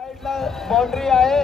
साइडला बाउंड्री आहे.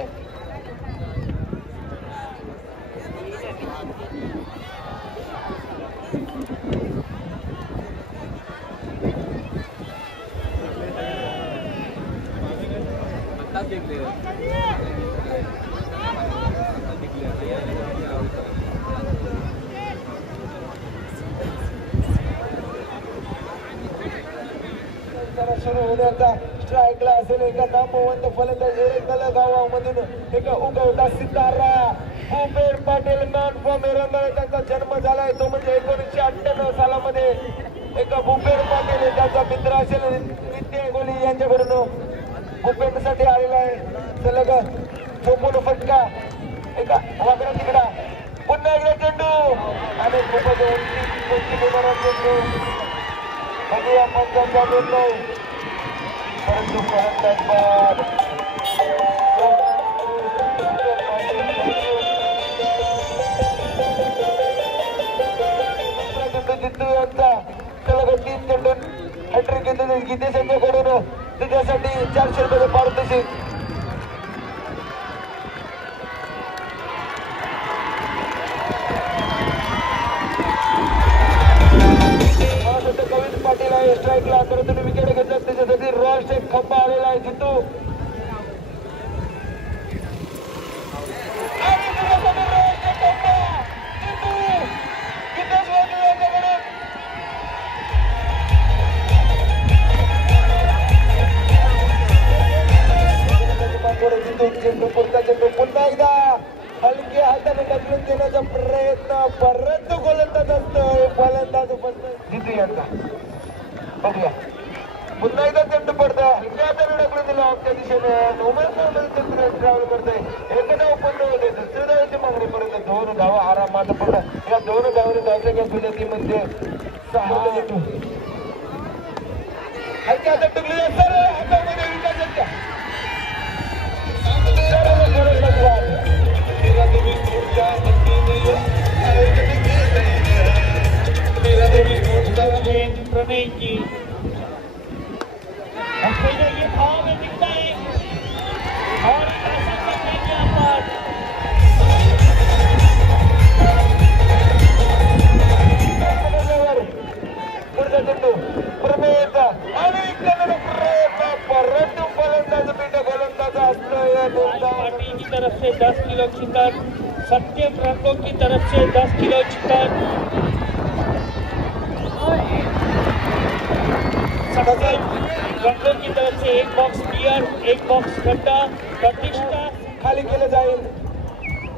सुरू होण्याचा स्ट्राईकला असेल एका नामवंत फलंदाज एरेकल गावामधून एका उगवता सितारा भूपेश पाटील मॅन फ्रॉम एरंगळ त्यांचा जन्म झालाय तो म्हणजे 1998 सालामध्ये. एका भूपेश पाटील त्यांचा मित्र असेल नित्य गोली यांच्याकडून भूपेशसाठी आलेला आहे. सलग चोपून फटका एका वाकडा तिकडा पुन्हा एकदा चेंडू आणि खूपच चेंडू बघूया पंचांचा निर्णय. परंतु फलंदाज जिंतू यांचा सलग 3 चेंडू हॅट्रिक घेतले गीते संघाकडून त्याच्यासाठी 400 रुपये पारितोषिक. कवित पाटील आहे स्ट्राईकला परंतु विकेट घेतला त्याच्यासाठी रॉस्ट एक खंबा आलेला आहे. जितू चेंडू पुढचा चेंडू पुन्हा एकदा हलक्या हाताने ढकलून देण्याचा प्रयत्न परंतु गोलंदाज असतोय फलंदाज जितू यांचा. बघूया पुन्हा एकदा चेंडू पडतं हलक्या हाताने ढकलून दिला ऑफच्या दिशेने ट्रॅव्हल करतोय. एक धाव पूर्ण होते दुसऱ्या धावाची मागणी पर्यंत 2 धावा आरामात पूर्ण. या 2 धावाने धावल्या गेल्या टीमध्ये 6 चेंडू हलक्या हातात टुकली सर हातामध्ये विकास प्रणय जी ये भाव में दिखता है और पुढचा चेंडू प्रमेयचा आणि प्रयत्न परंतु फलंदाज बेटा गोलंदाज असतोय. पाटिल की तरफ से 10 किलो चिकन, सत्यम रंगों की तरफ से 10 किलो चिकन, रंगों की तरफ से 1 बॉक्स बियर, 1 बॉक्स ठंडा प्रतिष्ठा खाली केलं जाईल.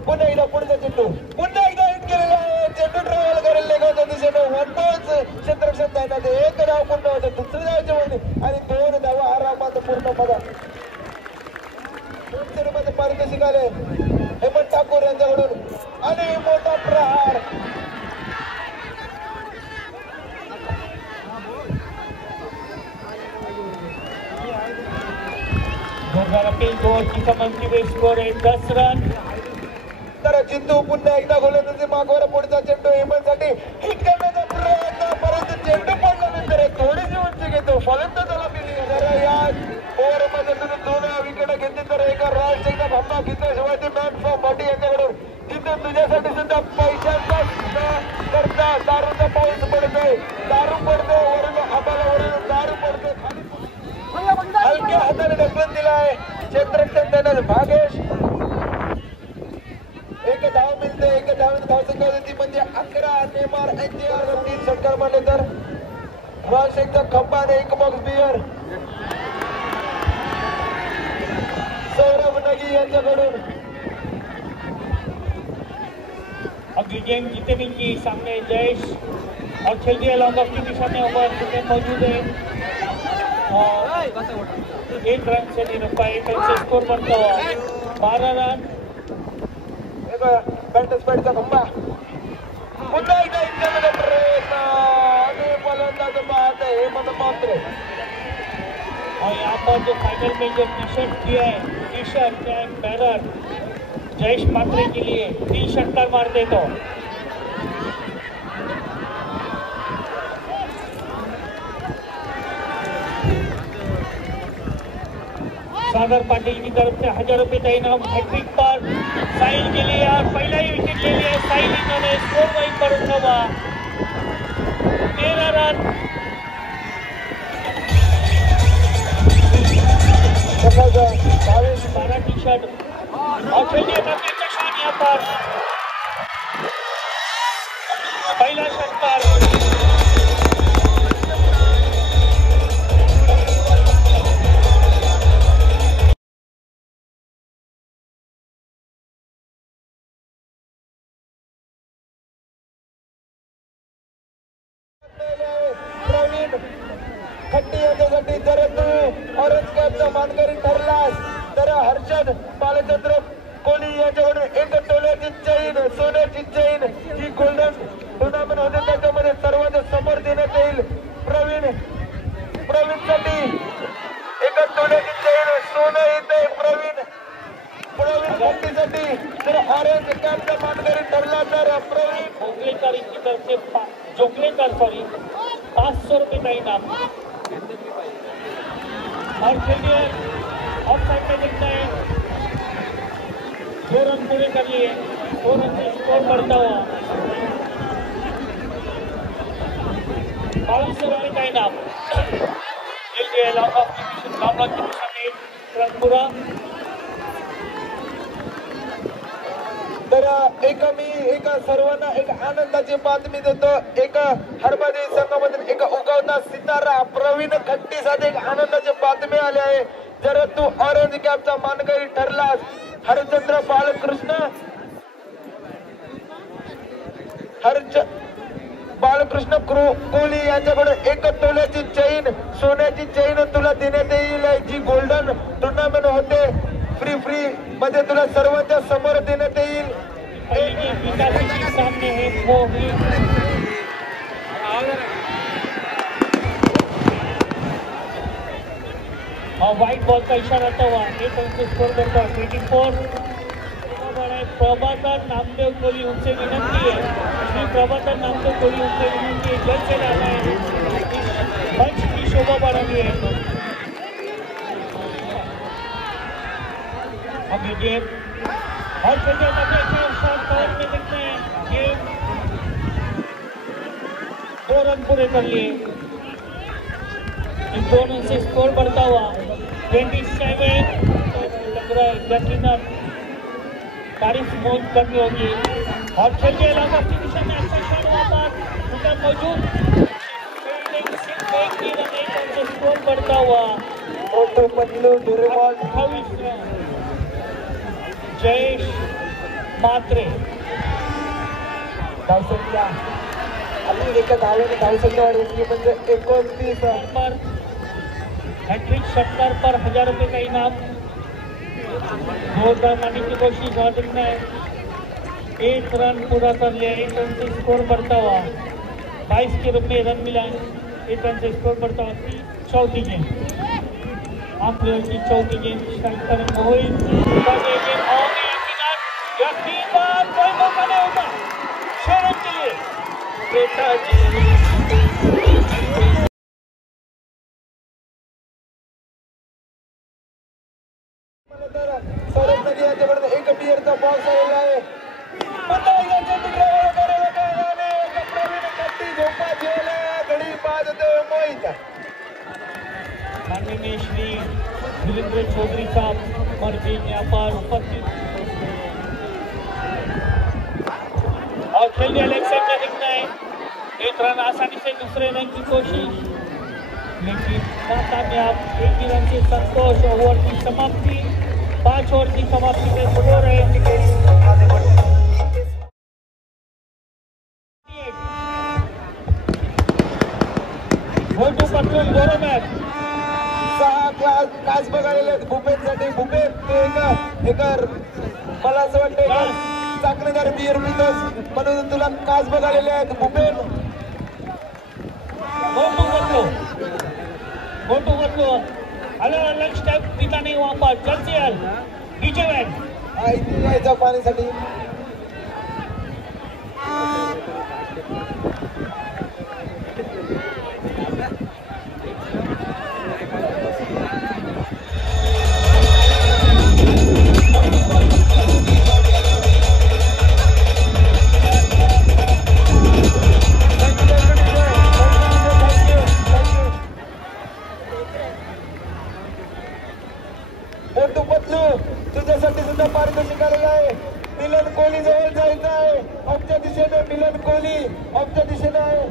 पुन्हा एकदा पुढचा चेंडू पुन्हा एकदा हिट केलेला आहे. चेंडू ट्रॅव्हल करेल लेगावच्या दिशेने 1 पॉइंट क्षेत्ररक्षण जातात. 1 धाव पूर्ण होतं दुसऱ्या धावाच्या मध्ये आणि 2 धावा आरामात पूर्ण बघा. 200 रुपयाचं पारितोषिक आले हेमंत ठाकूर यांच्याकडून आणि मोठा प्रहार. की समन्वय स्कोर आहे 10 रन. तर जिंतू पुन्हा एकदा गोलंदाजी मागवर पुढचा चेंडू हेमंतसाठी हिट करण्याचा प्रयत्न परंतु चेंडू पडल्यानंतर थोडीशी उंची घेतो फलंदाजाला मिळली. या ओव्हरमध्ये 2 विकेट घेतली तर एका राष्ट्र एकदा भंबा घेतला शिवाय मॅन फ्रॉम पाटी यांच्याकडून. जिंतू तुझ्यासाठी सुद्धा पैशांचा करता दारूचा पाऊस पडतोय. दारू पडतोय वरून आम्हाला वरून दारू पडतोय खाली हलक्या हाताने ढकलून दिलाय क्षेत्ररक्षण देण्यास भागेश. 1 धाव मिळते 1 धाव धावसंख्या होती म्हणजे 11. नेमार 3 षटकार मारले तर राजशेखचा खंबा आणि 1 बॉक्स बियर. सौरभ नगी यांच्याकडून. अगली गेम जीतने की सामने जयेश और खेल दिया लॉन्ग ऑफ की दिशा में ओवर मौजूद है और 1 रन से नहीं रुक पाए. कल स्कोर बनता हुआ 12 रन. बॅटर्स बॅटचा खंबा पुन्हा एकदा इतक्यामध्ये प्रयत्न आणि फलंदाज पाहत आहे हेमंत मात्रे. और यहाँ पर जो फाइनल में जो टी शर्ट किया है T shirt and banner Jayesh Patre के लिए 3 षटकार मारते तो सागर पाटिल की तरफ से 1000 रुपए का इनाम हैट्रिक पर साहिल के लिए और पहला ही विकेट ले लिया साहिल, इन्होंने स्कोर वहीं पर उठावा 13 रन। बारह टी शर्ट और चलिए काफी अच्छा शॉट यहाँ पर पहला शॉट पर प्रवीण खट्टी याच्यासाठी जर तू ऑरेंज कॅपचा मानकरी ठरलास तर हर्षद बालचंद्र कोहली याच्याकडून एक तोल्याची चैन, सोन्याची चैन ही गोल्डन टुर्नामेंट होते त्याच्यामध्ये सर्वांच्या समोर देण्यात येईल। प्रवीणसाठी एक तोल्याची चैन सोनं येते। प्रवीण खट्टीसाठी जर ऑरेंज कॅपचा मानकरी ठरला तर प्रवीण जोगलेकर की तरफ से जोगलेकर 500 रुपए का इनाम। और चलिए ऑफ साइड में देखते हैं 2 रन पूरे कर लिए, 2 रन से स्कोर बढ़ता हुआ 2200 रुपए का इनाम मिल गया। लॉन्ग ऑफ की दिशा में रन पूरा। तर एक सर्वांना एक आनंदाची बातमी देतो। एक हरबादी संघामधून एक उगवता सितारा प्रवीण खट्टीसाठी एक आनंदाची बातमी आली आहे। जर तू ऑरेंज कॅपचा मानकरी ठरलास हरचंद्र बालकृष्ण कोहली यांच्याकडून एक तोल्याची चैन, सोन्याची चैन तुला देण्यात येईल जी गोल्डन टुर्नामेंट होते फ्री मध्ये तुला सर्वांच्या समोर देण्यात येईल। सामने है वो भी और व्हाइट बॉल का इशारा था हुआ 1 रन से स्कोर करता 24। प्रभाकर नामदेव कोहली उनसे विनंती है, श्री प्रभाकर नामदेव कोहली उनसे विनंती है जल्द से लाना है, मंच की शोभा बढ़ानी है। अब ये गेम और चलिए अच्छा शॉट कवर में देखते हैं गेम 2 रन पूरे कर लिए। इन दोनों से स्कोर बढ़ता हुआ 27 लग रहा है यकीनन तारीफ मौज करनी होगी। और चलिए लॉन्ग की दिशा में अच्छा शॉट वहां पर उनका मौजूद फील्डिंग सिर्फ एक ही रन, 1 रन से स्कोर बढ़ता हुआ मोटू पतलू डोरेमॉन 28 रन। जयेश मात्रे धावसंख्या आपली एका धावेने धावसंख्या वाढवली म्हणजे 29 पर हैट्रिक षटकार पर 1000 रुपए का इनाम। जोरदार मारने की कोशिश और दिखना है 1 रन पूरा कर लिया, 1 रन से स्कोर बढ़ता हुआ 22 के रूप में रन मिला, 1 रन से स्कोर बढ़ता हुआ। चौथी गेम आखिरी की चौथी गेम स्ट्राइकर मोहित यकीनन कोई मौका नहीं होगा 6 रन के लिए सौरभ नदी यांच्याकडून एक बियरचा बॉल आलेला आहे। प्रवीण खट्टी झोपा जेवला घडी बाद होते मोहित। माननीय श्री वीरेंद्र चौधरी साहब मर्जी यहाँ पर उपस्थित और खेलने इलेक्शन में दिखना है 1 रन आसानी से दूसरे रन की कोशिश लेकिन नाकामयाब। 1 ही रन से संतोष। ओवर की समाप्ति 5 ओवर की समाप्ति में स्कोर है मोटू पतलू दोनों मैच 6 काच बघायला भूपेनसाठी भूपेन मला असं वाटतं चाकणेदार बियर पितोस म्हणून तुला काच बघायला आहेत भूपेन। मोटू बदलो अलग लंच टाइम पीता नहीं वहां पर जल्द से जल्द डीजे वैन यायचा पाणीसाठी बदलू तुझ्यासाठी सुद्धा पारितोषिक आलेलं आहे. मिलन कोहली जवळ जायचं आहे. ऑफच्या दिशेने मिलन कोहली ऑफच्या दिशेने आहे.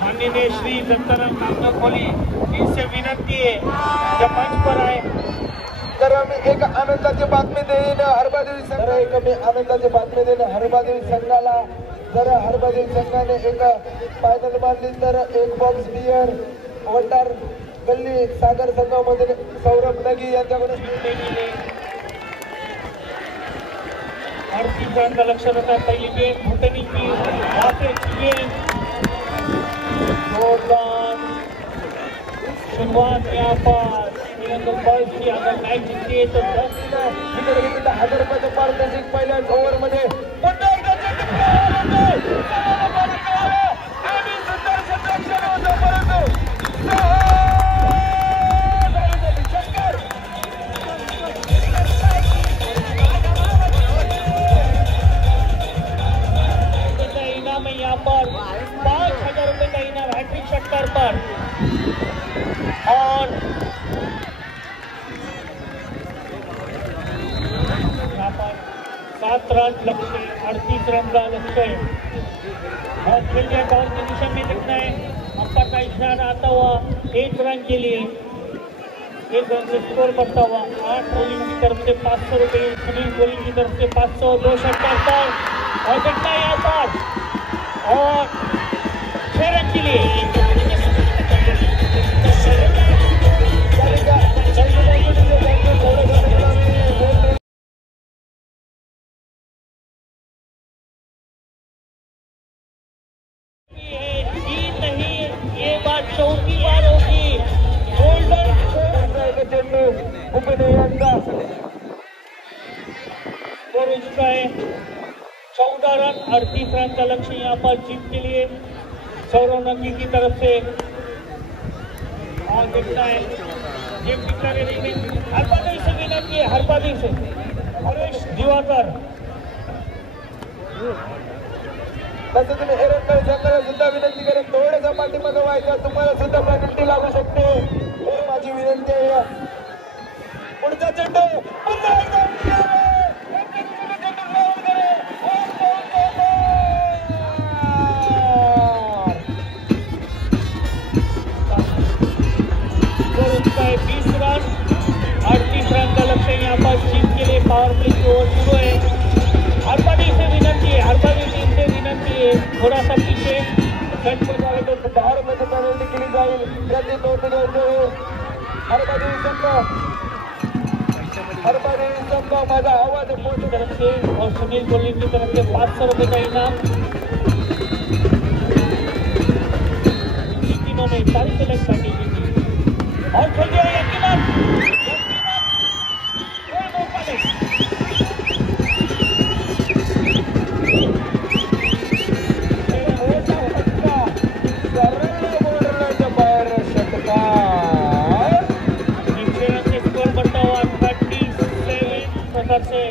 माननीय श्री दत्ताराम नामदेव कोहली इनसे विनंती है जब मंच पर आए. तर मी एक आनंदाची बातमी देईन हरबादेवी संघ एक मी आनंदाची बातमी देईन हरबादेवी संघाला. जर हरबादेवी संघाने एक फायनल मारली तर एक बॉक्स बियर वटार गल्ली सागर संघामध्ये सौरभ नगी यांच्याकडून और तीसरा लक्ष्य रहता है. पहली गेम भूतनी की शुरुआत यहाँ पर की अगर मैच जीतती है तो 10,000 रुपयाचं पारितोषिक पहिल्या ओव्हर मध्ये इनाम है यहाँ पर 5,000 रुपए का इनाम हैट्रिक शॉट पर. और यहाँ पर 7 रन लक्ष्य 38 रन का लक्ष्य है. और खेल दिया दौर की दिशा में दिखना है. अंपायर का इशारा आता हुआ 1 रन के लिए 1 रन से स्कोर बढ़ता हुआ 8 बॉलिंग की तरफ से 500 रुपये. सुनील बॉलिंग की तरफ से 500 2 शॉट पर और देखना है यहाँ पर और 6 रन के लिए चौथी बार होगी गोल्डन चेंडू उपनयनचा और उसका है 14 रन 38 रन का लक्ष्य यहाँ पर जीत के लिए सौरभ नगी की तरफ से. और देखता है गेम डिक्लेयर में हरबादी से विनती है. हरबादी से हरेश दिवाकर तसं तुम्ही एरंडल संघाला सुद्धा विनंती करेन थोडंसं पाठीमागं व्हायचं. तुम्हाला सुद्धा पेनल्टी लागू शकते ही माझी विनंती आहे. पुढचा चेंडू पुन्हा एकदा उसका है 20 रन 38 रन का लक्ष्य यहाँ पर जीत के लिए पावर प्ले की ओर शुरू है. हरबादी से विनंती है. हरबादी टीम से विनंती है थोड़ा सा पीछे सेट पर जावे तो 10 रुपयाची पेनल्टी केली जाईल. त्याची नोंद घ्यायची आहे. हरबादी संघ माझा आवाज की तरफ से और सुनील कोहली की तरफ से 500 रुपए का इनाम. तीनों ने सारी सेलेक्ट पार्टी की थी और खेल दिया यकीनन कोई मौका नहीं. से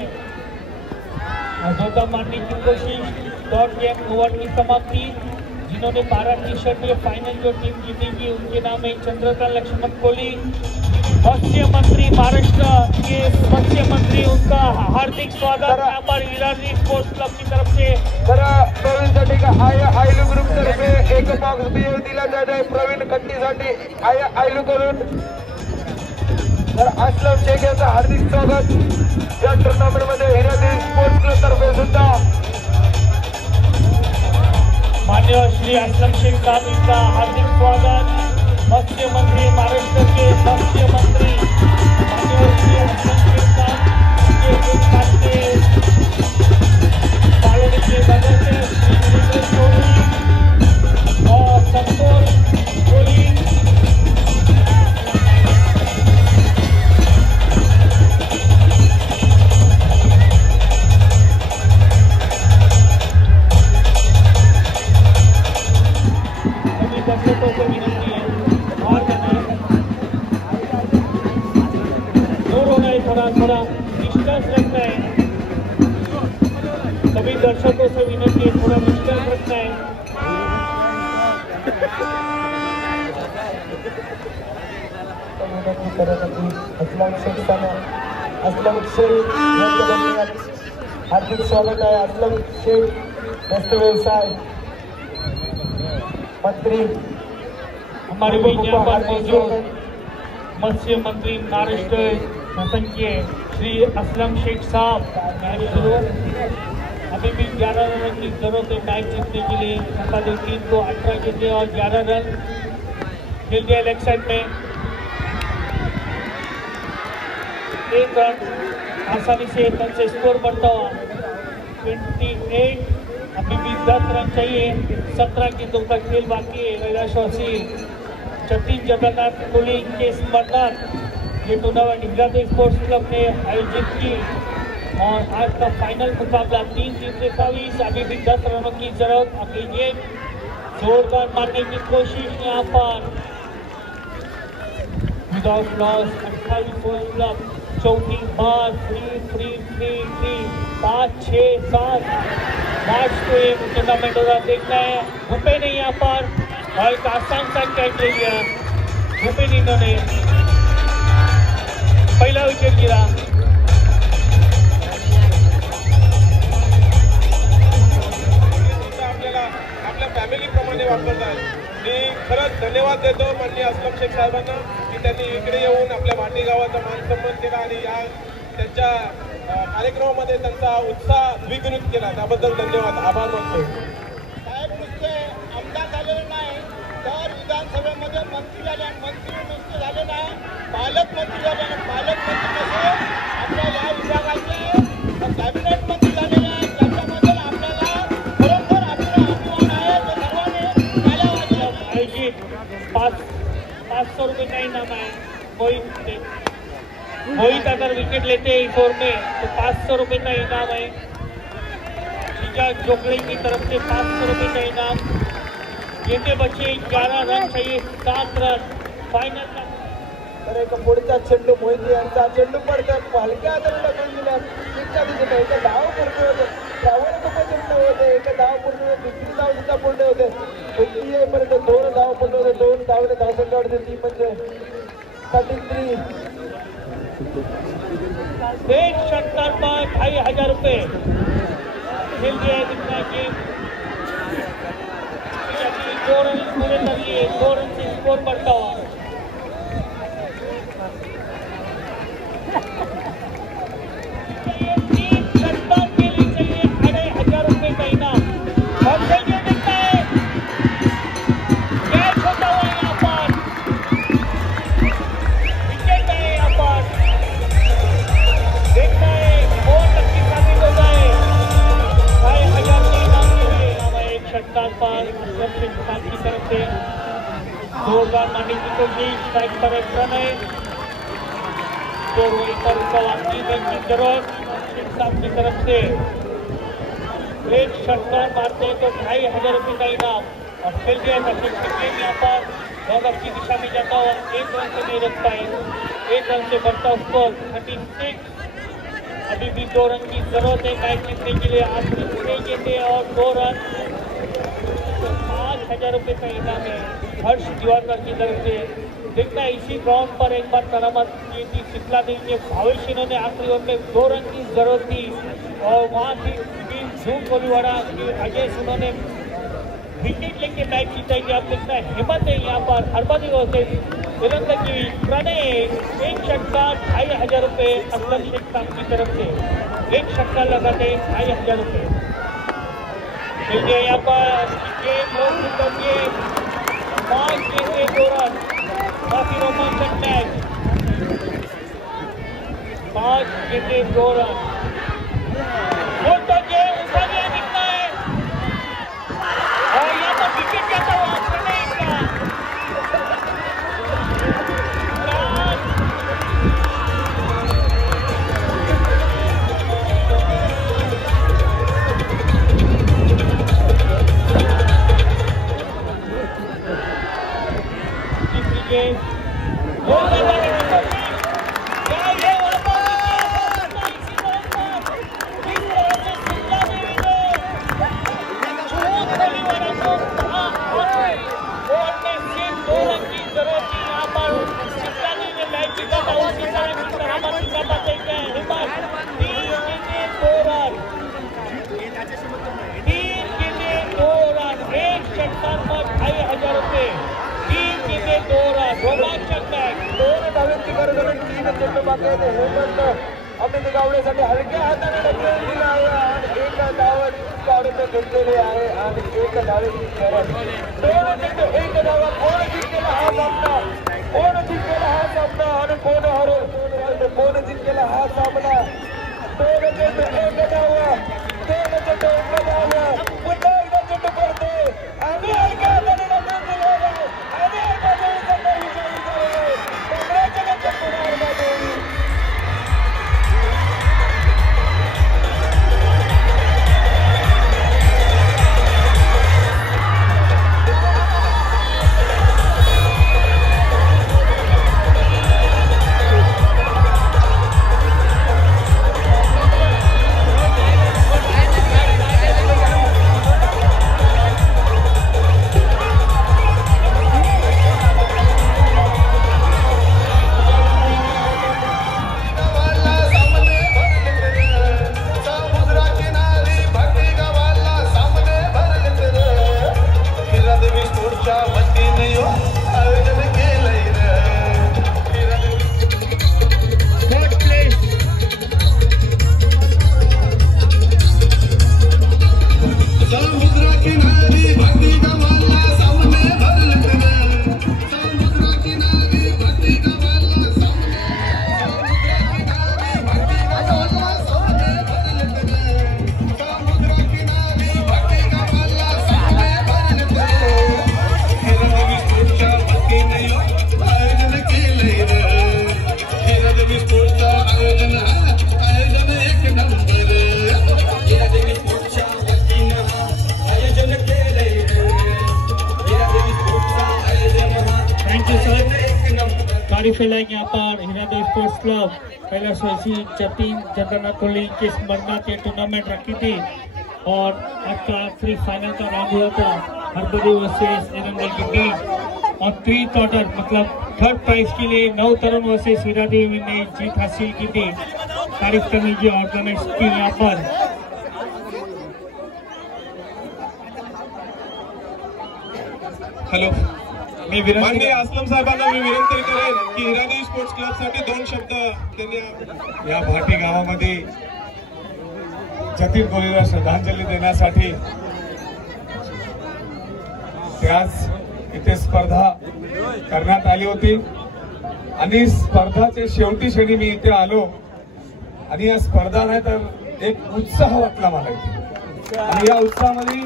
धोखा मारने की कोशिश. डॉट गेम ओवर की समाप्ति. जिन्होंने 12 टी-शर्ट में फाइनल जो टीम जीतेगी उनके नाम है चंद्रकांत लक्ष्मण कोहली. मत्स्य मंत्री महाराष्ट्र के मत्स्य मंत्री उनका हार्दिक स्वागत यहाँ पर विराजी स्पोर्ट्स क्लब की तरफ से. प्रवीणसाठी का आयलू ग्रुप तर्फे एक बॉक्स बियर दिला जात आहे. प्रवीण खट्टीसाठी आयलू करून तर असलम शेख यांचं हार्दिक स्वागत या टुर्नामेंट मध्ये हिरादेवी स्पोर्ट्स क्लब तर्फे सुद्धा. मान्य श्री असलम शेख साहब इनका हार्दिक स्वागत. मत्स्य मंत्री महाराष्ट्र के मत्स्य मंत्री मान्य श्री असलम शेख साहब के कॉलोनी के बगल से श्री कोहली और संतोष कोहली दर्शकों को विनती है और दूर होना है थोड़ा विश्वास रखना है। सभी दर्शकों से विनती है, थोड़ा विश्वास रखना है। असलम शेख हार्दिक स्वागत है। असलम शेख वस्त्र व्यवसाय मंत्री हमारे बीच यहाँ पर मौजूद मत्स्य मंत्री महाराष्ट्र शासन के श्री असलम शेख साहब अभी भी 11 रन की जरूरत है मैच जीतने के लिए। संपादक टीम को 18 गेंदें और 11 रन खेल दिया लेग साइड में। एक रन आसानी से एक रन से स्कोर बढ़ता हुआ 28। अभी भी 10 रन चाहिए। 17 गेंदों का खेल बाकी है। कैलाशवासी जतीन जगन्नाथ कोहली के स्मरणार्थ ये टूर्नामेंट हिंगलाते स्पोर्ट्स क्लब ने आयोजित की और आज का फाइनल मुकाबला 3 से 23। अभी भी 10 रनों की जरूरत। अभी ये जोरदार मारने की कोशिश यहाँ पर विदाउट लॉस 28 क्लब चौथी बार फ्री 5, 6, 7 मार्च को ये टूर्नामेंट हो रहा देखना है। भूपे ने यहाँ पर और एक आसान सा कैच ले लिया। भूपे ने इन्होंने पहला विकेट गिरा। आपल्या फॅमिली प्रमाणे वापरत आहे। मी खरंच धन्यवाद देतो माननीय असलम शेख साहेबांना की त्यांनी इकडे येऊन आपल्या भाटी गावाचा मान सन्मान केला आणि या त्यांच्या कार्यक्रमामध्ये त्यांचा उत्साह द्विगुणित केला। त्याबद्दल धन्यवाद, आभार मानतो। साहेब नुसते आमदार झालेले नाही तर विधानसभेमध्ये मंत्री झाले आणि मंत्री झाले नाही पालकमंत्री झाले आणि पालकमंत्रीमध्ये आपल्या या विभागाचे कॅबिनेट मंत्री झालेले आहेत। त्याच्याबद्दल आपल्याला खरोखर आपला अभिमान आहे। ते सर्वांनी टाळ्या वाजवा। आयोजित 500 रुपये का इनाम है। मोहित अगर विकेट लेते हैं इस ओवर में तो 500 रुपये का इनाम है। शिजाज जोगले की तरफ से 500 रुपये का इनाम। गेंदे बचे 11 रन चाहिए 7 रन फाइनल का। तर एक पुढचा चेंडू मोहिते यांचा चेंडू पडतो हलक्या हाताने टाकून दिला। शिक्षा दिसत आहे। एक धाव पूर्ण होते प्रावणिकपणे होते। एक धाव पूर्ण होते दुसरी धाव सुद्धा पूर्ण होते। पहिली येईपर्यंत 2 धाव पूर्ण होते। 2 धावने धावसंख्या ती म्हणजे 33। एक षटकार पर 2500 रुपये खेल दिया है जितना गेम। 2 रन पूरे कर लिए। 2 रन से स्कोर बढ़ता हुआ। तीन षटकार के लिए चाहिए 2500 रुपये का इनाम। और चलिए देखता है कैच होता हुआ यहाँ पर विकेट है। यहाँ पर देखना है और लक्की साबित हो जाए। 2500 के इनाम के लिए हमारे एक षटकार पर असलम शेख साहब की तरफ से जोरदार मारने की कोशिश। स्ट्राइक पर एक रन है। तो वहीं पर उसका वापसी की जरूरत शेख साहब की तरफ से। एक षटकार मारते हैं तो 2500 रुपये का इनाम और खेल दिया था। गेम यहाँ पर बहुत की दिशा में जाता हुआ 1 रन से नहीं रख पाए। 1 रन से बढ़ता स्कोर 36। अभी भी 2 रन की जरूरत है मैच जीतने के लिए। आखिरी 6 गेंदें और 2 रन तो 5000 रुपये का इनाम है हर्ष दिवाकर की तरफ से। देखना इसी ग्राउंड पर एक बार करामत की थी शिखला देवी के भावेश। इन्होंने आखिरी ओवर में 2 रन की जरूरत थी और वहाँ थी झूम कोलीवाड़ा की अजय उन्होंने विकेट लेके मैच जीतेंगे। अब देखना हिम्मत है यहाँ पर हरबदी से तिरंदगी प्रणय। एक षटकार 2500 रुपये असलम शेख साहब की तरफ से। एक षटकार लगाते 2500 रुपये। यहाँ पर गेम बहुत सुंदर 5 गेंदें 2 रन काफी रोमांचक मैच। 5 गेंदें 2 रन तो ये ऊपर निकला है और यहाँ पर विकेट जाता हुआ प्रणय का। चेंडू बाकी आहे हेमंत अमित गावडेसाठी हलक्या हाताने ढकलून दिला आहे आणि एक धाव काढून घेतलेली आहे आणि एक धावेची गरज. दोन चेंडू एक धावा. कोण जिंकेला हा सामना? कोण जिंकेला हा सामना आणि कोण हरवलं? कोण जिंकेला हा सामना? दोन चेंडू एक धावा. दोन चेंडू एक धावा. पुन्हा एकदा चेंडू पडते आणि हलक्या हाताने ढकलून दिला आहे आणि एका धावेचा विजयी झाला. कॉंग्रॅच्युलेशन पुन्हा एकदा देवी. फैलाएंगे यहाँ पर हिरादेवी स्पोर्ट्स क्लब कैलाश वासी जतिन जगन्नाथ कोहली के स्मरणार्थ टूर्नामेंट रखी थी और आज का आखिरी फाइनल का राउंड हुआ था हरबरी वर्सेस निरंजन की टीम और 3 क्वार्टर मतलब थर्ड प्राइज के लिए 9 तरुण वर्सेस हिरादेवी ने जीत हासिल की थी. तारीफ करनी की ऑर्गेनाइज की यहाँ पर हॅलो माननीय असलम साहेबांना मी विनंती करेन की हिरादेवी स्पोर्ट्स क्लब साठी 2 शब्द त्यांनी या भाटी गावामध्ये जतीन कोहलीला श्रद्धांजली देण्यासाठी त्याच इथे स्पर्धा करण्यात आली होती आणि स्पर्धाचे शेवटी क्षणी मी इथे आलो आणि या स्पर्धा नाही तर एक उत्साह वाटला मला इथे आणि या उत्साहामध्ये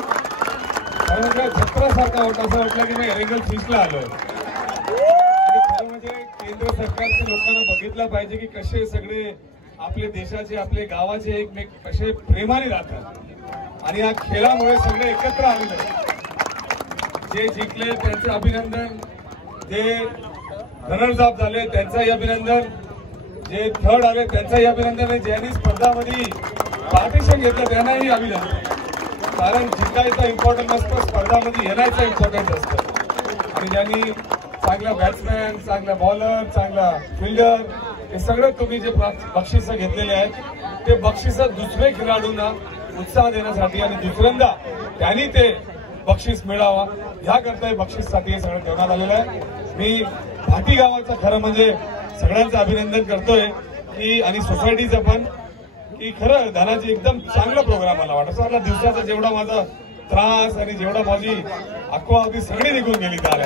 जत्रासारखा वाटतं असं वाटलं की मी एरेंगल फिशला आलोय आणि खरं म्हणजे केंद्र सरकारच्या लोकांना बघितलं पाहिजे की कसे सगळे आपले देशाचे आपले गावाचे एकमेक कसे प्रेमाने राहतात आणि या खेळामुळे सगळे एकत्र आलेले जे जिंकले त्यांचे अभिनंदन, जे रनर्स अप झाले त्यांचाही अभिनंदन, जे थर्ड आले त्यांचाही अभिनंदन आणि ज्यांनी स्पर्धामध्ये पार्टिशन घेतलं त्यांनाही अभिनंदन. कारण जिंकायचं इम्पॉर्टंट नसतं, स्पर्धामध्ये येण्याचं इम्पॉर्टंट असतं आणि ज्यांनी चांगला बॅट्समॅन, चांगला बॉलर, चांगला फिल्डर हे सगळं तुम्ही जे बक्षिसं घेतलेले आहेत ते बक्षिसं दुसरे खेळाडूंना उत्साह देण्यासाठी आणि दुसऱ्यांदा त्यांनी ते बक्षीस मिळावा ह्याकरता बक्षीससाठी हे सगळं ठेवण्यात आलेलं आहे. मी भाटी गावाचं खरं म्हणजे सगळ्यांचं अभिनंदन करतोय की आणि सोसायटीचं पण की खरं धनाची एकदम चांगला प्रोग्राम मला वाटत. असं दिवसाचा जेवढा माझा त्रास आणि जेवढा माझी अक्वा होती सगळी निघून गेली त्या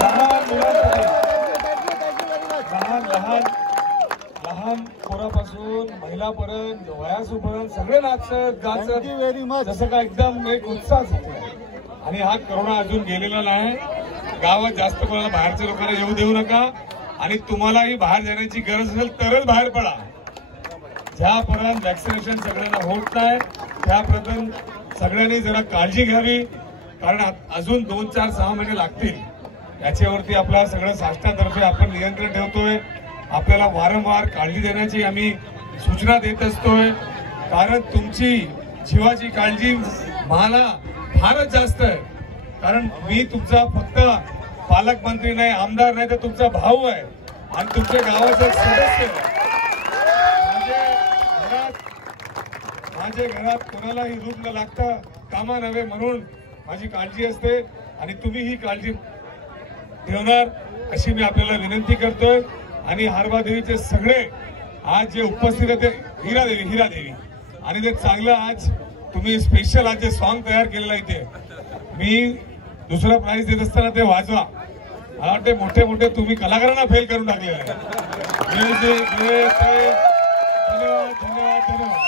लहान मुलांसाठी लहान पोरापासून महिलापर्यंत वयासूपर्यंत सगळे नाचत गाचत जसं का एकदम एक उत्साह झाला आणि हा करोना अजून गेलेला नाही. गावात जास्त कोणाला बाहेरच्या लोकांना येऊ देऊ नका आणि तुम्हालाही बाहेर जाण्याची गरज असेल तरच बाहेर पडा. ज्यापर्यंत वॅक्सिनेशन सगळ्यांना होत नाही त्यापर्यंत सगळ्यांनी जरा काळजी घ्यावी कारण अजून 2, 4, 6 महिने लागतील. याच्यावरती आपला सगळं शासनातर्फे आपण नियंत्रण ठेवतोय. आपल्याला वारंवार काळजी देण्याची आम्ही सूचना देत असतोय कारण तुमची जीवाची काळजी मला फारच जास्त आहे. कारण मी तुमचा फक्त पालकमंत्री नाही, आमदार नाही तर तुमचा भाऊ आहे आणि तुमच्या गावाचा एक सदस्य आहे. माझ्या घरात कोणालाही रूप न लागता कामा नव्हे म्हणून माझी काळजी असते आणि तुम्ही ही काळजी ठेवणार अशी मी आपल्याला विनंती करतोय आणि हरबादेवीचे सगळे आज जे उपस्थित आहेत ते हिरादेवी आणि ते चांगलं आज तुम्ही स्पेशल आज जे सॉन्ग तयार केलेलं आहे ते मी दुसरा प्राइज देत असताना ते वाजवा. मला वाटते मोठे मोठे तुम्ही कलाकारांना फेल करून टाकलेले आहे. धन्यवाद धन्यवाद धन्यवाद.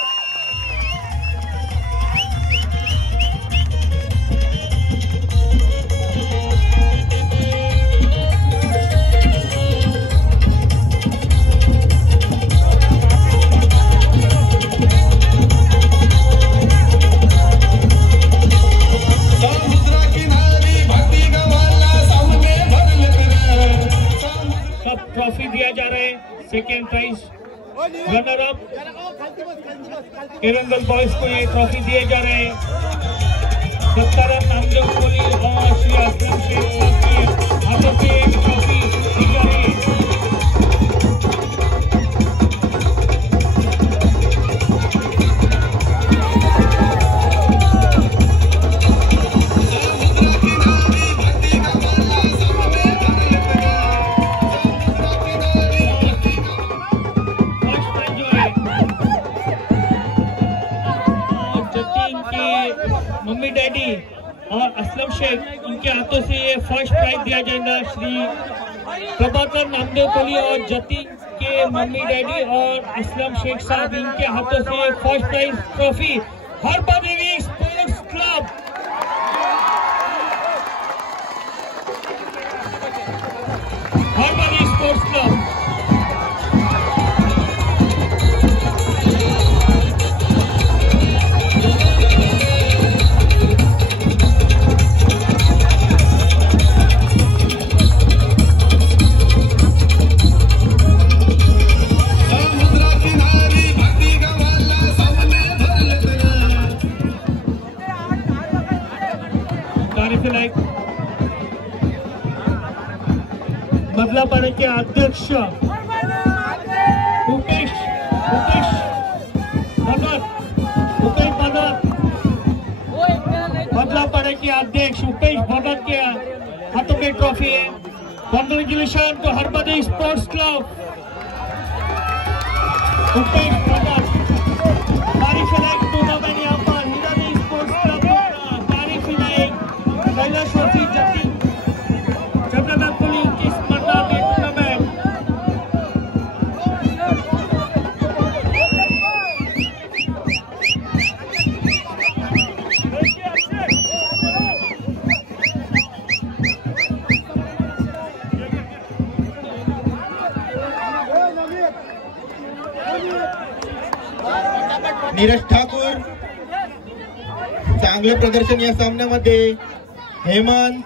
ट्रॉफी दिया जा रहा है. Second prize runner up Erangal boys को ये ट्रॉफी दिए जा रहे हैं. सत्ताराम नामदेव कोहली और श्री असलम शेख साहब के हाथों से एक ट्रॉफी दी जा रही है. मम्मी डैडी और असलम शेख इनके हाथों से ये फर्स्ट प्राइज दिया जाएगा. श्री प्रभाकर नामदेव कोहली और जतिन के मम्मी डैडी और असलम शेख साहब इनके हाथों से first prize trophy Harbadevi sports club. Harbadevi sports club Badlapada के अध्यक्ष उपेश भगत बदलापाड़ा के अध्यक्ष उपेश भगत के हाथों में ट्रॉफी है. Congratulation to Harbadevi sports club. Upesh Bhagat तारीफ टूर्नामेंट यहाँ पर हिरादेवी स्पोर्ट्स क्लब तारीफ कैलाश ट्रॉफी जति चंद्रनाथ कोहली की स्पर्धा में टूर्नामेंट. नीरज ठाकूर चांगलं प्रदर्शन या सामन्यामध्ये. हेमंत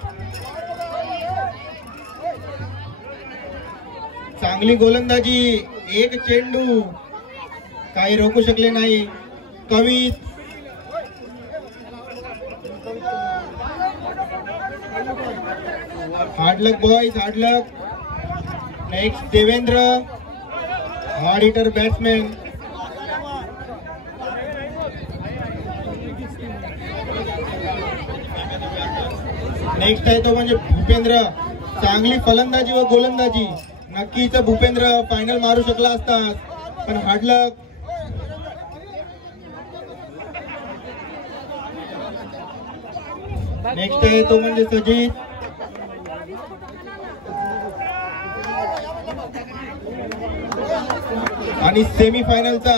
चांगली गोलंदाजी, एक चेंडू काही रोखू शकले नाही. Kavit hard luck boys hard luck. Next Devendra hard hitter batsman. Next आहे तो म्हणजे भूपेंद्र. चांगली फलंदाजी व गोलंदाजी. नक्कीच भूपेंद्र फायनल मारू शकला असता पण हार्डलक. नेक्स्ट आहे तो म्हणजे सजित. आणि सेमीफायनलचा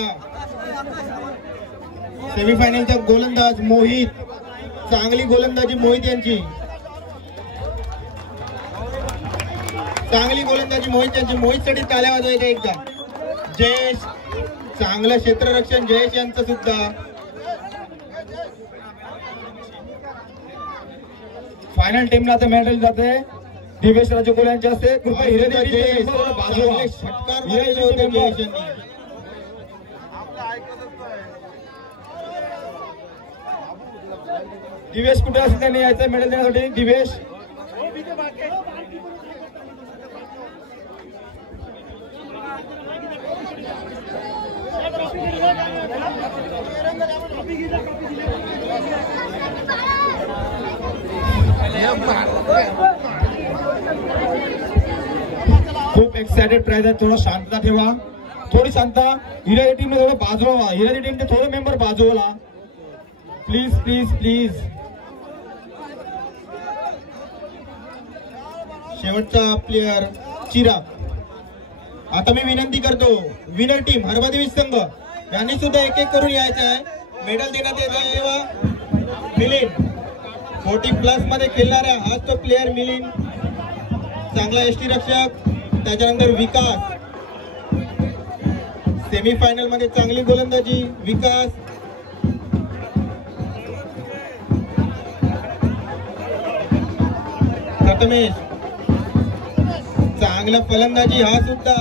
गोलंदाज मोहित. चांगली गोलंदाजी मोहित यांची. मोहितसाठी ताल्या वाजवायच्या एकदा. जयेश चांगलं क्षेत्ररक्षण जयेश यांचं सुद्धा. फायनल टीमला आता मेडल जाते दिवेश राजकोल यांच्या हस्ते. कृपया हिरादेवी षटकार मारले होते जयेश यांनी. दिवेश कुठे असेल त्यांनी यायचं मेडल देण्यासाठी. दिवेश खूप खूप एक्सायटेड प्राइज आहे. थोडं शांतता ठेवा, थोडी शांतता. हिराची टीमने थोडं बाजूला, हिराची टीमने थोडे मेंबर बाजूला प्लीज प्लीज प्लीज. शेवटचा प्लेयर चिराग. आता मी विनंती करतो विनर टीम हरबादेवी संघ यांनी सुद्धा एक एक करून यायचं आहे. मेडल देण्यात येत आहे तेव्हा मिलिंद 40+ मध्ये खेळणाऱ्या हाच तो प्लेयर मिलिंद, चांगला यष्टी रक्षक. त्याच्यानंतर विकास सेमीफायनल मध्ये चांगली गोलंदाजी विकास. प्रथमेश चांगला फलंदाजी हा सुद्धा.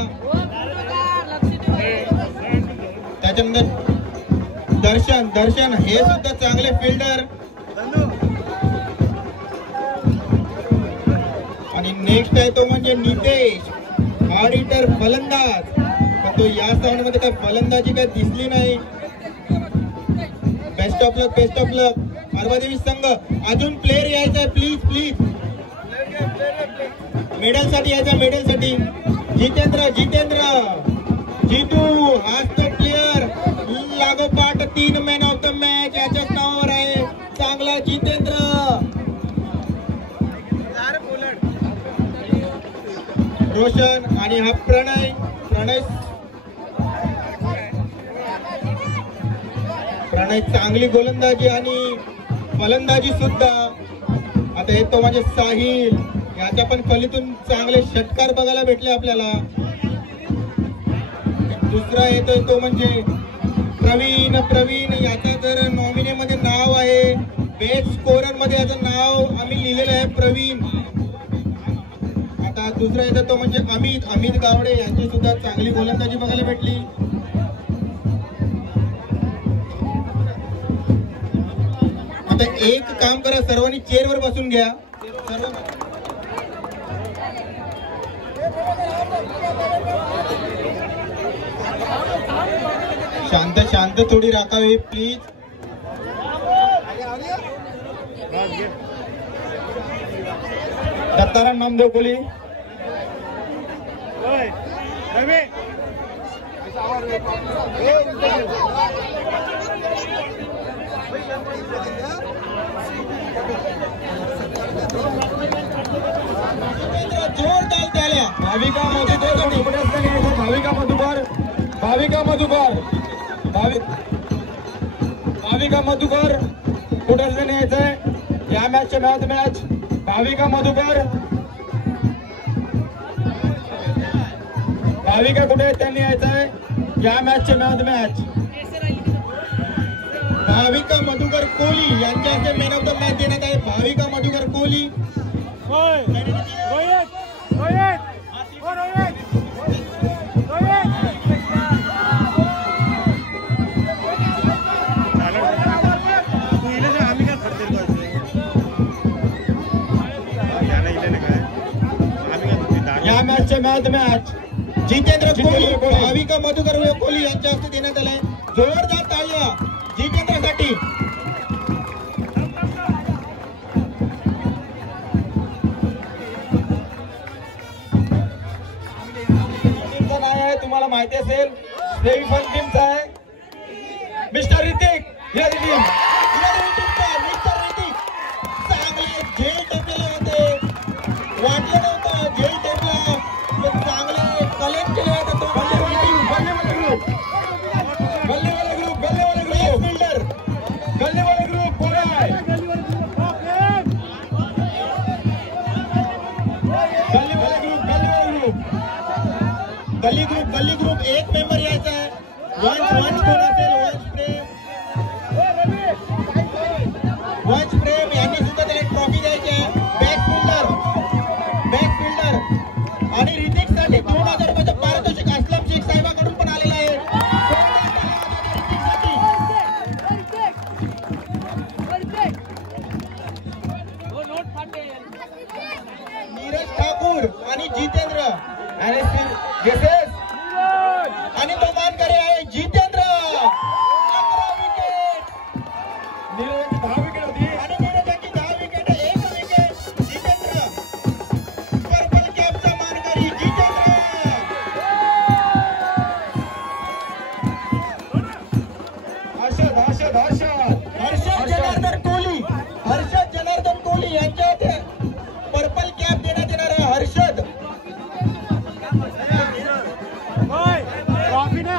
त्याच्यानंतर दर्शन हे सुद्धा चांगले फिल्डर. आणि नेक्स्ट आहे तो म्हणजे नितेश ऑडिटर फलंदाज, पण तो या साऊंड मध्ये काय फलंदाजी काय दिसली नाही. Best of luck, best of luck. Harbadevi संघ अजून प्लेयर यायचा आहे प्लीज प्लीज. मेडल साठी यायचा, मेडल साठी. जितेंद्र जितू हाच तो प्लेयर. लागोपाठ 3 मॅन ऑफ द मॅच याच्याच नावावर आहे. चांगला जितेंद्र. रोशन आणि हा प्रणय चांगली गोलंदाजी आणि फलंदाजी सुद्धा. आता येतो म्हणजे साहिल, याच्या पण फलीतून चांगले षटकार बघायला भेटले आपल्याला. दुसरा येतोय तो म्हणजे प्रवीण. याचा तर नॉमिने मध्ये नाव आहे, बेस्ट स्कोरर मध्ये याचं नाव आम्ही लिहिलेलं आहे प्रवीण. आता दुसरा येतो तो म्हणजे अमित गावडे, यांची सुद्धा चांगली गोलंदाजी बघायला भेटली. आता एक काम करा, सर्वांनी चेअरवर बसून घ्या. शांत थोडी राखावी प्लीज. दत्ताराम नामदेव कोली. जोरदार ताल्या. भाविका मधुकर कुठे न्यायचंय या मॅचच्या मॅच. भाविका कुठे त्यांनी यायचंय या मॅचच्या मॅच. भाविका मधुकर कोहली यांच्या हस्ते मॅन ऑफ द मॅच देण्यात आहे. भाविका मधुकर कोहली. या मॅचच्या मॅच जितेंद्र कोहली, भाविका मधुकर कोहली यांच्या हस्ते देण्यात आलाय. जोरदार ताळ्या जितेंद्रसाठी. टीमचं नाव आहे तुम्हाला माहिती असेल, सेमीफायनल टीमचा आहे मिस्टर ऋतिक. मिस्टर ऋतिक चांगले झेल टेपलेले होते, वाटलं नव्हतं झेल टेपला, पण चांगले कलेक्ट केले होते. तो गल्लेवाले ग्रुप पुढे आहे. गल्ली ग्रुप एक मेंबर यायचा आहे. वंश प्रेम यांनी सुद्धा त्याला ट्रॉफी द्यायची आहे. बॅक फिल्डर आणि ऋतिक साठी 2000 रुपयाचं पारितोषिक असलम शेख साहेबांकडून पण आलेलं आहे. नीरज ठाकूर आणि जितेंद्र आणि तो मानकरी आहे जितेंद्र. 11 विकेट. नीरज 10 विकेट होती आणि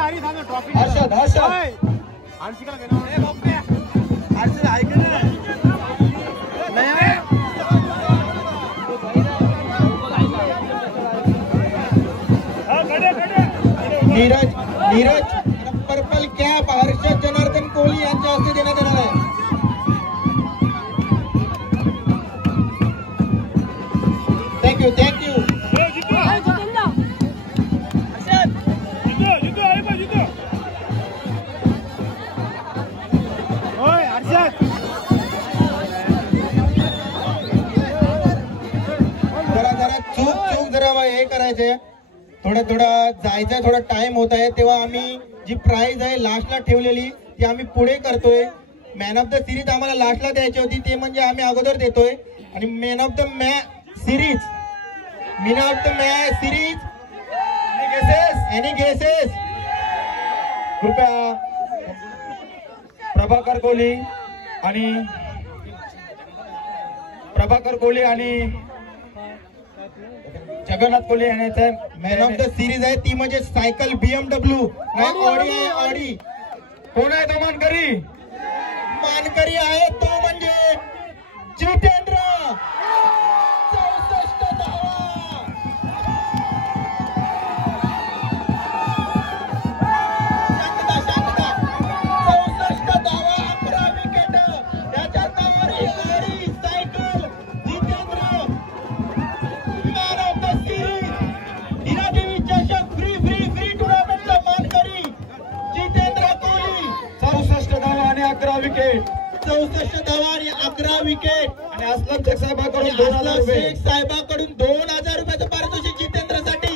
हर्षद हर्षद नीरज नीरज पर्पल कॅप हर्षद जनार्दन कोहली यांच्या हस्ते देण्यात येणार आहे. Thank you thank you. जरा चूक जरा हे करायचे, थोडा जायचा थोडा टाइम होत आहे, तेव्हा आम्ही जी प्राइज आहे लास्टला ठेवलेली ती आम्ही पुढे करतोय. मॅन ऑफ द सिरीज आम्हाला लास्टला द्यायची होती, ते म्हणजे आम्ही अगोदर देतोय. आणि man of the series any guesses कृपया प्रभाकर कोहली आणि जगन्नाथ कोहली यांचा मॅन ऑफ द सिरीज आहे, ती म्हणजे सायकल BMW नाही ऑडी. कोण आहे तो मानकरी आहे तो म्हणजे जितेंद्र. 64 धावा. शांतता 64 धावा 11 विकेट. त्याच्या नावावर Audi cycle Jitendra man of the series. Hira Devi चषक फ्री टुर्नामेंटचा मानकरी जितेंद्र कोहली. 64 धावा आणि 11 विकेट. 64 धावा आणि 11 विकेट. आणि असलम शेख साहेबांकडून 2000 रुपयाचं पारितोषिक जितेंद्रसाठी.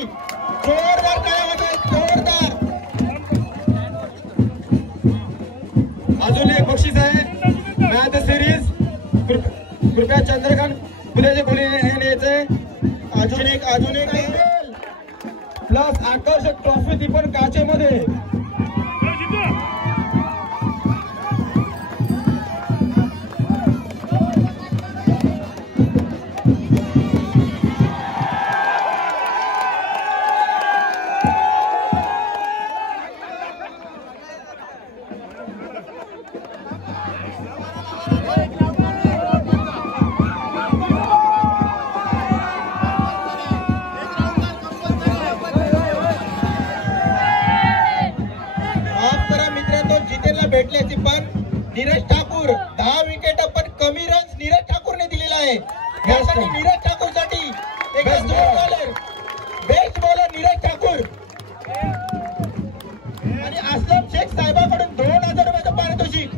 जोरदार काय होत आहे, जोरदार. अजून एक बक्षीस आहे मॅन ऑफ द सिरीज. कृपया चंद्रकांत फुलेचे कोहली यायचे. अजून एक प्लस आकर्षक ट्रॉफी, ती पण काचेमध्ये. भेटल्याची पण नीरज ठाकूर 10 विकेट पण कमी रन्स नीरज ठाकूरने दिलेला आहे. यासाठी नीरज ठाकूरसाठी एक बेस्ट बॉलर नीरज ठाकूर. आणि असलम शेख साहेबांकडून 2000 रुपयाचं पारितोषिक.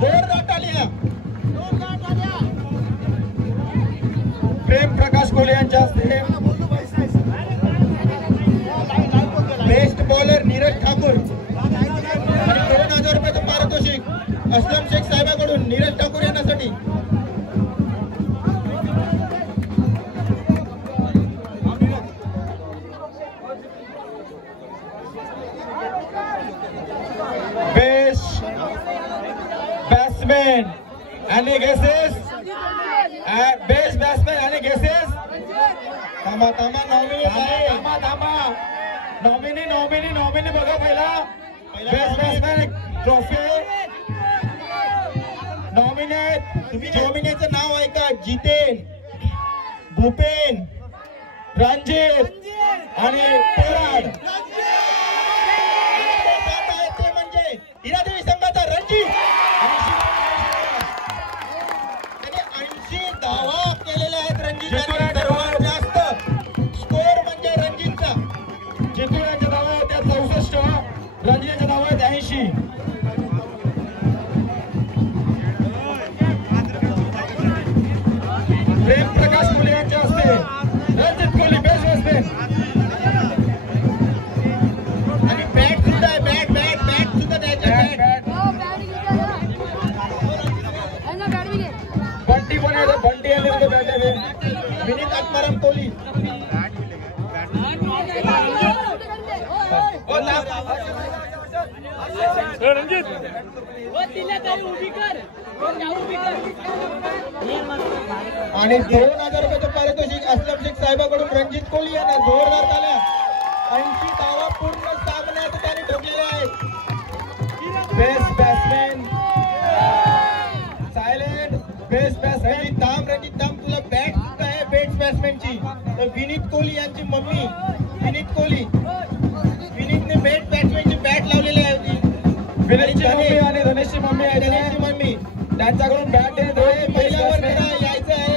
जोरदार टाळ्या. प्रेम प्रकाश कोहली यांच्या हस्ते बेस्ट बॉलर नीरज ठाकूर आणि 2000 रुपयाचं पारितोषिक असलम शेख साहेबांकडून नीरज ठाकूर यांच्यासाठी. बेस्ट बॅट्समॅन आणि गेसेस. बेस्ट बॅट्समॅन आणि गेसेस. थांबा नॉमिनी बघा पहिला. Best batsman trophy nominate. तुम्ही नॉमिनेटचं नाव ऐका. जितेन, भूपेन, रणजित आणि पोलार्ड. ते म्हणजे हिरादेवी संघाचा रणजित. त्याने 80 धावा केलेल्या आहेत रणजित. सर्वात जास्त स्कोर म्हणजे रणजितचा. जितू यांच्या धावा होत्या 64, रणजितच्या धावा आहेत 80. प्रेम प्रकाश कोहली यांच्या हस्ते रणजित कोहली बेस्ट बॅट्समॅन. आणि बॅट सुद्धा आहे. बॅट सुद्धा द्यायचं. बंटी पण आहे. बंटी आणि बॅट आहे. विनीत आत्माराम कोहली. आणि 2000 रुपयाचं पारितोषिक असलम शेख साहेबांकडून रणजित कोहली यांना. जोरदार झाल्या. 80 धावा पूर्ण सामन्यात best batsman silent best batsman Ranjit दाम तुला बॅट सुद्धा आहे बेस्ट बॅट्समॅनची. तर विनीत कोहली यांची मम्मी विनीतने बेस्ट बॅट्समॅनची बॅट लावलेली आहे होती. विनीतची मम्मी आणि धनेशची मम्मी आहे धनेशची मम्मी त्यांच्याकडून बॅट आहे पहिल्यावर यायचं आहे.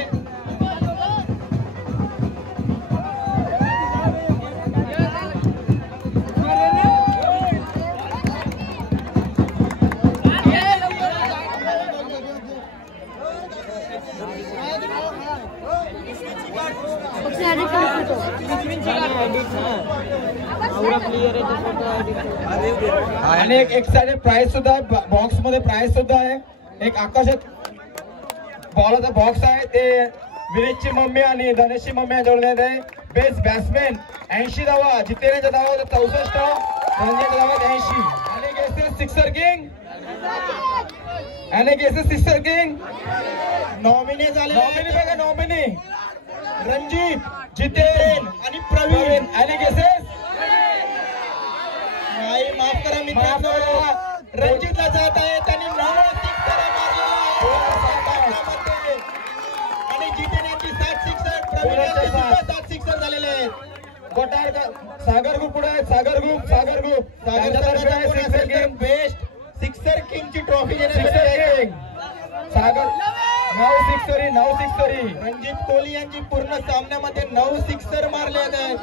आणि एक साइड प्राइस सुद्धा आहे बॉक्स मध्ये प्राइस सुद्धा आहे. एक आकाशात बॉलचा बॉक्स आहे ते विनीतची मम्मी आणि धनेशची मम्मी जोडण्यात आहे. बेस्ट बॅट्समॅन 80 धावा जितेंद्रच्या धावा 64 रणजित धावा 80 आणि केसेस सिक्सर किंग नॉमिनी झाले बघा नॉमिनी रणजित जितेन आणि प्रवीण आणि केसेस माफ करा मित्रांनो रणजितला जात आहे. त्यांनी 9 सिक्सर मारलेले आणि जितेन यांची 7 सिक्सर प्रवीण यांची सुद्धा 7 सिक्सर झालेले आहेत. सागर ग्रुप पुढे आहे. सागर ग्रुप बेस्ट सिक्सर किंग ची ट्रॉफी देण्यासाठी सागर 9 सिक्सरी रणजित कोहली यांची पूर्ण सामन्यामध्ये 9 सिक्सर मारले आहेत.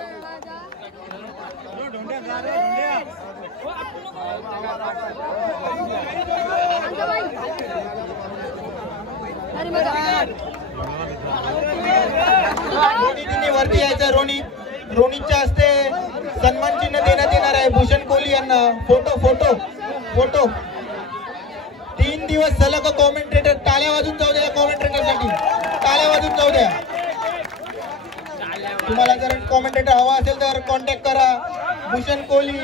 वरती यायचं रोनितच्या हस्ते सन्मान चिन्ह देण्यात येणार आहे भूषण कोहली यांना. फोटो 3 दिवस सलग कॉमेंट्रेटर टाळ्या वाजून जाऊ द्या. कॉमेंट्रेटरसाठी टाळ्या वाजून जाऊ द्या. तुम्हाला जर कॉमेंट्रेटर हवा असेल तर कॉन्टॅक्ट करा. भूषण कोहली